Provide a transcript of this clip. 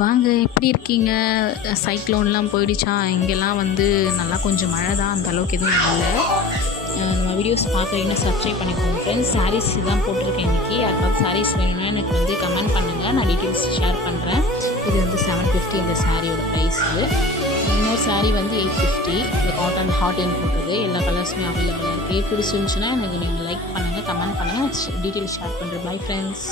வாங்க, எப்படி இருக்கீங்க? சைக்ளோன்லாம் போயிடுச்சா? இங்கெல்லாம் வந்து நல்லா கொஞ்சம் மழை தான், அந்த அளவுக்கு எதுவும் இல்லை. நம்ம வீடியோஸ் பார்க்குறீங்கன்னா சப்ஸ்கிரைப் பண்ணிக்கோங்க ஃப்ரெண்ட்ஸ். சாரீஸ் தான் போட்டிருக்கேன் இன்றைக்கி. யாருக்காவது சாரீஸ் வேணும்னா எனக்கு வந்து கமெண்ட் பண்ணுங்கள், நான் டீட்டெயில்ஸ் ஷேர் பண்ணுறேன். இது வந்து 750 இந்த சாரியோட ப்ரைஸ். இன்னொரு சாரீ வந்து 850. இந்த காட்டன் ஹாட் அண்ட் போட்டது. எல்லா கலர்ஸுமே அவைலபிளாக இருக்குது. பிடிச்சிருந்துச்சுன்னா எனக்கு நீங்கள் லைக் பண்ணுங்கள், கமெண்ட் பண்ணுங்கள், டீட்டெயில்ஸ் ஷேர் பண்ணுறேன். Bye friends.